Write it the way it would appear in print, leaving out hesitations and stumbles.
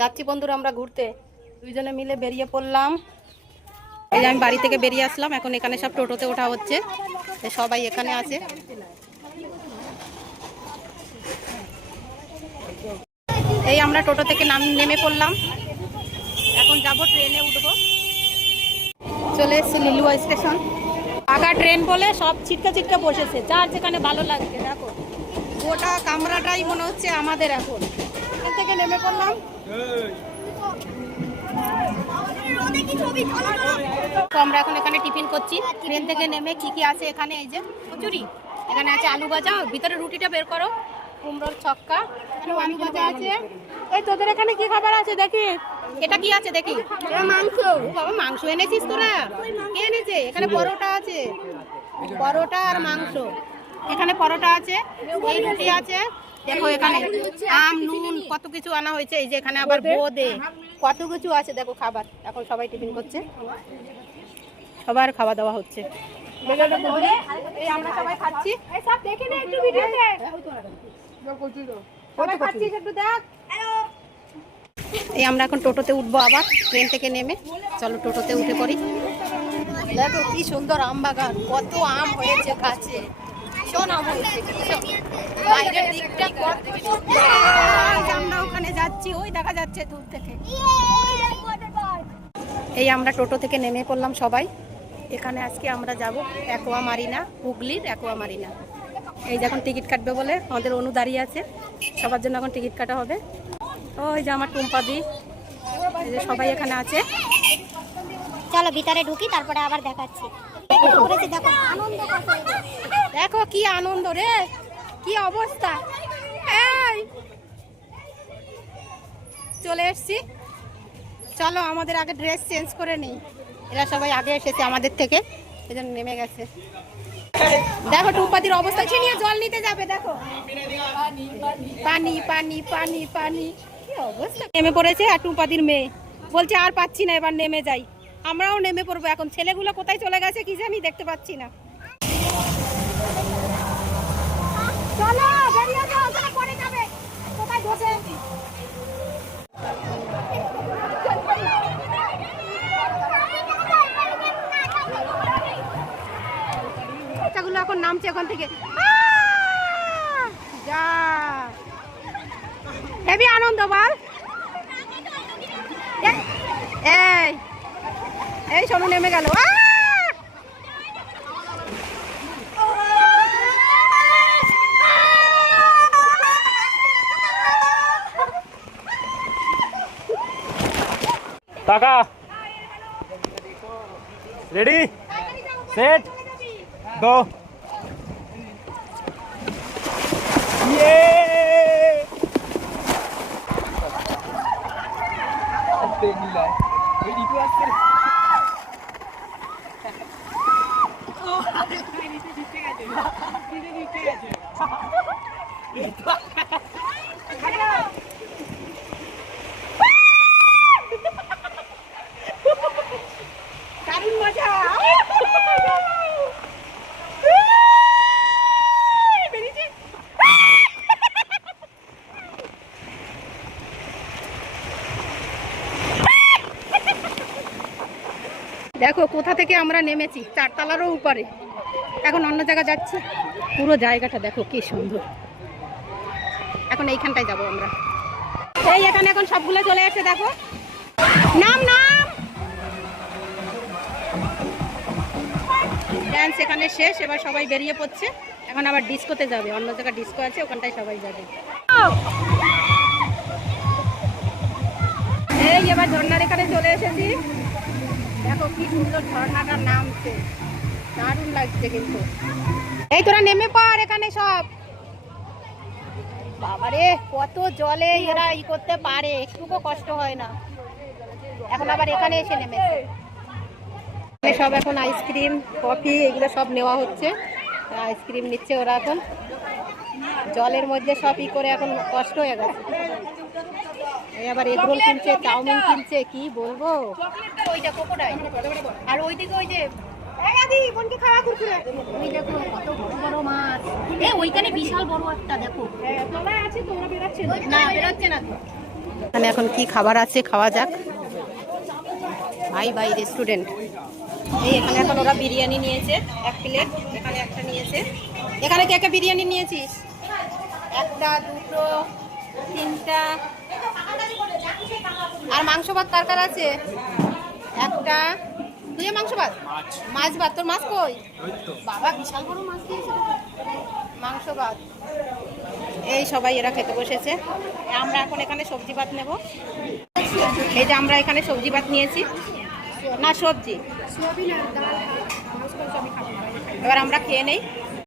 যাচ্ছি বন্ধুরা আমরা ঘুরতে, দুইজনে মিলে বেরিয়ে পড়লাম। এই যে আমি বাড়ি থেকে বেরিয়ে আসলাম, এখন এখানে সব টোটোতে ওঠা হচ্ছে, সবাই এখানে আছে। এই আমরা টোটো থেকে নেমে পড়লাম, এখন যাব ট্রেনে উঠবো। চলে এসছে লিলুয়া স্টেশন। আগা ট্রেন বলে সব ছিটকা ছিটকা বসেছে, যার যেখানে ভালো লাগছে। দেখো গোটা কামরাটাই মনে হচ্ছে আমাদের। এখন এখান থেকে নেমে পড়লাম। তো আমরা এখন এখানে টিফিন করছি ট্রেন থেকে নেমে। কি কি আছে এখানে? এই যে কচুরি, এখানে আছে আলু ভাজা, ভিতরে রুটিটা বের করো, কুমড়োর ছক্কা, আলু ভাজা আছে। এই তোদের এখানে কি খাবার আছে দেখি? এটা কি আছে দেখি? মাংস। বাবা মাংস এনেছিস তোরা? কে এনেছে? এখানে পরোটা আছে, পরোটা আর মাংস। এখানে পরোটা আছে, এই রুটি আছে। দেখো এখানে আম নুন কত কিছু আনা হয়েছে। এই যে এখানে আবার বোঁদে কত কিছু আছে। দেখো খাবার, এখন সবাই টিফিন করছে, সবার খাওয়া দাওয়া হচ্ছে। এই আমরা সবাই খাচ্ছি। এই আমরা এখন টোটোতে উঠবো আবার ট্রেন থেকে নেমে। চলো টোটোতে উঠে পড়ি। দেখো কি সুন্দর আম বাগান, কত আম হয়েছে গাছে, ভীষণ আম হয়েছে। বাইরের দিকটা কত সুন্দর। আমরা ওখানে যাচ্ছি, ওই দেখা যাচ্ছে দূর থেকে। এই আমরা টোটো থেকে নেমে পড়লাম সবাই। এখানে আজকে আমরা যাব অ্যাকোয়া মারিনা, হুগলির অ্যাকোয়া মারিনা। এই যে এখন টিকিট কাটবে বলে আমাদের অনু দাঁড়িয়ে আছে, সবার জন্য এখন টিকিট কাটা হবে। ওই যে আমার টুম্পাদি, এই যে সবাই এখানে আছে। চলো ভিতরে ঢুকি, তারপরে আবার দেখাচ্ছি। দেখো কি আনন্দ রে, কি অবস্থা। এই চলে এসছি, চলো আমাদের আগে ড্রেস চেঞ্জ করে নিই। এরা সবাই আগে এসেছে আমাদের থেকে, এজন্য নেমে গেছে। দেখো টুম্পাদির অবস্থা, ছিনিয়ে জল নিতে যাবে। দেখো পানি পানি পানি পানি, কি অবস্থা। নেমে পড়েছে আর টুম্পাদির মেয়ে বলছে আর পাচ্ছি না, এবার নেমে যাই। আমরাও নেমে পড়বো এখন। ছেলেগুলো কোথায় চলে গেছে কি জানি, দেখতে পাচ্ছি না। চলো বেরিয়ে যাও, ওখানে পড়ে যাবে। কোথায় বসে বাচ্চাগুলো এখন নামছে ওখান থেকে। যা হেবি আনন্দ বল। এই এই সোনু নেমে গেল। টাকা রেডি সেট দো। দারুণ মজা। দেখো কোথা থেকে আমরা নেমেছি, চারতলারও উপরে। এখন অন্য জায়গা যাচ্ছি। পুরো জায়গাটা দেখো কি সুন্দর। এখন এইখানটায় যাবো আমরা। এই এখানে এখন সবগুলো চলে আসছে, দেখো নাম নাম। ডান্স এখানে শেষ, এবার সবাই বেরিয়ে পড়ছে। এখন আবার ডিস্কোতে যাবে, অন্য জায়গায় ডিস্কো আছে, ওখানটায় সবাই যাবে। এই এবার ঝর্ণার এখানে চলে এসেছি। দেখো কি সুন্দর ঝর্ণাটা নামছে, দারুণ লাগছে কিন্তু। এই তোরা নেমে পড় এখানে সব। বাবারে কত জলে এরা ই করতে পারে, একটুকু কষ্ট হয় না। এখন আবার এখানে এসে নেমেছে। সব এখন আইসক্রিম কফি এগুলো সব নেওয়া হচ্ছে, আইসক্রিম নিচ্ছে ওরা। এখন জলের মধ্যে সব ই করে এখন কষ্ট হয়ে গেছে। এই আবার এগরোল কিনছে, চাউমিন কিনছে, কি বলবো। ওইটা কোকোডাইল, আর ওইদিকে ওই যে ওই দেখো কত বড় বড় মাছ। ওইখানে বিশাল বড় একটা দেখো। না বেরোচ্ছে না তো। এখানে এখন কি খাবার আছে, খাওয়া যাক। ভাই ভাই রেস্টুরেন্ট। এই এখানে এখন ওরা বিরিয়ানি নিয়েছে 1 প্লেট, এখানে একটা নিয়েছে। এখানে কে কে বিরিয়ানি নিয়েছিস? 1টা 2টো 3টা। আর মাংস ভাত কার কার আছে? 1টা। তুই মাংস ভাত? মাছ ভাত। তোর মাছ কই? বাবা বিশাল বড় মাছ দিয়েছে তো। মাংস ভাত। এই সবাই এরা খেতে বসেছে। আমরা এখন এখানে সবজি ভাত নেব। এই যে আমরা এখানে সবজি ভাত নিয়েছি, না সবজি। এবার আমরা খেয়ে নেই।